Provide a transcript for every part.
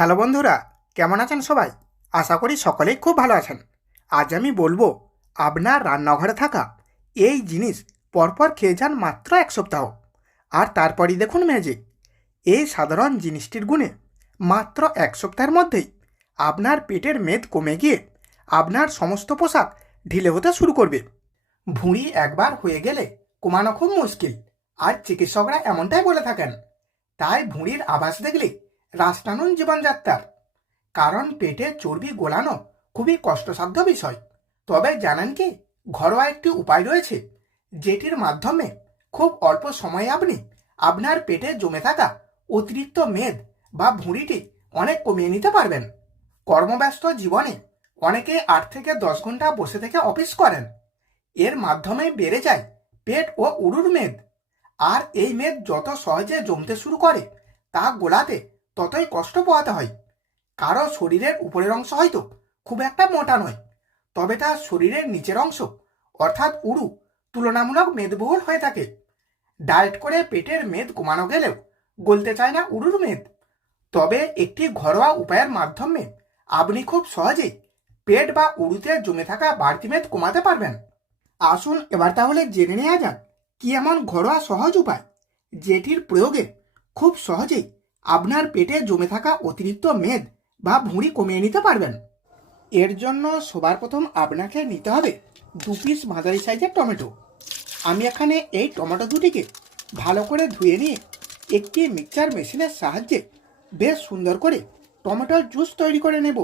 Hello বন্ধুরা, কেমন আছেন সবাই? আশা করি সকলেই খুব ভালো আছেন। আজ আমি বলব, আপনার রান্নাঘরে থাকা এই জিনিস পরপর খেয়ে যান মাত্র এক সপ্তাহ। আর তারপরই দেখুন ম্যাজিক এই সাধারণ জিনিসটির গুণে মাত্র এক সপ্তাহের মধ্যেই আপনার পেটের মেদ কমে গিয়ে আপনার সমস্ত পোশাক ঢিলে হতে শুরু করবে। ভুঁড়ি একবার হয়ে গেলে কমানো খুব মুশকিল, আর চিকিৎসকরা এমনটাই বলে থাকেন। তাই ভুঁড়ির আভাস দেখলে রাশ টানুন জীবনযাত্রার। কারণ পেটে চর্বি গোলানো খুবই কষ্টসাধ্য বিষয়। তবে জানেন কি, ঘরোয়া একটি উপায় রয়েছে, যেটির মাধ্যমে খুব অল্প সময়ে আপনি আপনার পেটে জমে থাকা অতিরিক্ত মেদ বা ভুঁড়িটি অনেক কমিয়ে নিতে পারবেন। কর্মব্যস্ত জীবনে অনেকে আট থেকে দশ ঘণ্টা বসে থেকে অফিস করেন। এর মাধ্যমে বেড়ে যায় পেট ও উড়ুর মেদ। আর এই মেদ যত সহজে জমতে শুরু করে, তা গোলাতে ততই কষ্ট পোহাতে হয়। কারও শরীরের উপরের অংশ হয়তো খুব একটা মোটা নয়, তবে তার শরীরের নিচের অংশ, অর্থাৎ উরু, তুলনামূলক মেদবহুল হয়ে থাকে। ডায়েট করে পেটের মেদ কমানো গেলেও গলতে চায় না উরুর মেদ। তবে একটি ঘরোয়া উপায়ের মাধ্যমে আপনি খুব সহজেই পেট বা উরুতে জমে থাকা বাড়তি মেদ কমাতে পারবেন। আসুন এবার তাহলে জেনে নেওয়া যাক কি এমন ঘরোয়া সহজ উপায় যেটির প্রয়োগে খুব সহজেই আপনার পেটে জমে থাকা অতিরিক্ত মেদ বা ভুঁড়ি কমিয়ে নিতে পারবেন। এর জন্য সবার প্রথম আপনাকে নিতে হবে দু পিস মাঝারি সাইজের টমেটো। আমি এখানে এই টমেটো দুটিকে ভালো করে ধুয়ে নিয়ে একটি মিক্সচার মেশিনের সাহায্যে বেশ সুন্দর করে টমেটোর জুস তৈরি করে নেব।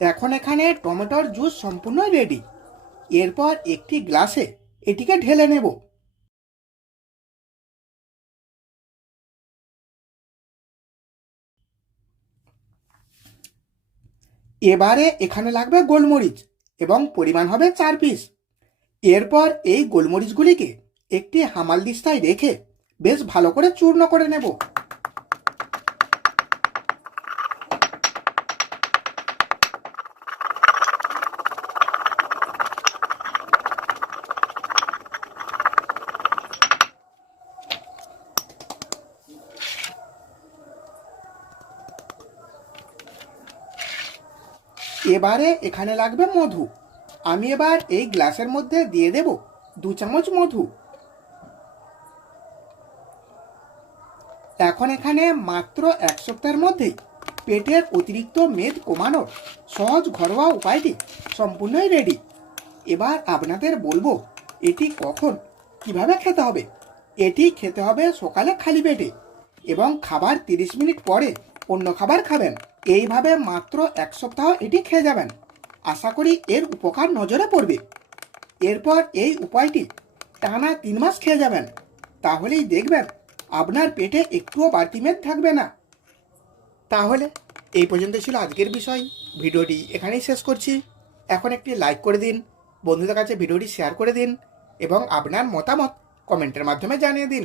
এখন এখানে টমেটোর জুস সম্পূর্ণ রেডি এরপর একটি গ্লাসে এটিকে ঢেলে নেব। এবারে এখানে লাগবে গোলমরিচ এবং পরিমাণ হবে চার পিস এরপর এই গোলমরিচগুলিকে একটি হামাল দিস্তায় রেখে বেশ ভালো করে চূর্ণ করে নেব। এবারে এখানে লাগবে মধু। আমি এবার এই গ্লাসের মধ্যে দিয়ে দেব দু চামচ মধু। এখন এখানে মাত্র এক সপ্তাহের মধ্যেই পেটের অতিরিক্ত মেদ কমানোর সহজ ঘরোয়া উপায়টি সম্পূর্ণই রেডি এবার আপনাদের বলব, এটি কখন, কীভাবে খেতে হবে? এটি খেতে হবে সকালে খালি পেটে এবং খাবার তিরিশ মিনিট পরে অন্য খাবার খাবেন। এইভাবে মাত্র এক সপ্তাহ এটি খেয়ে যাবেন। আশা করি এর উপকার নজরে পড়বে। এরপর এই উপায়টি, টানা তিন মাস খেয়ে যাবেন। তাহলেই দেখবেন আপনার পেটে একটুও বাড়তি মেদ থাকবে না। তাহলে এই পর্যন্ত ছিল আজকের বিষয়। ভিডিওটি এখানেই শেষ করছি। এখন একটি লাইক করে দিন, বন্ধুদের কাছে ভিডিওটি শেয়ার করে দিন এবং আপনার মতামত কমেন্টের মাধ্যমে জানিয়ে দিন।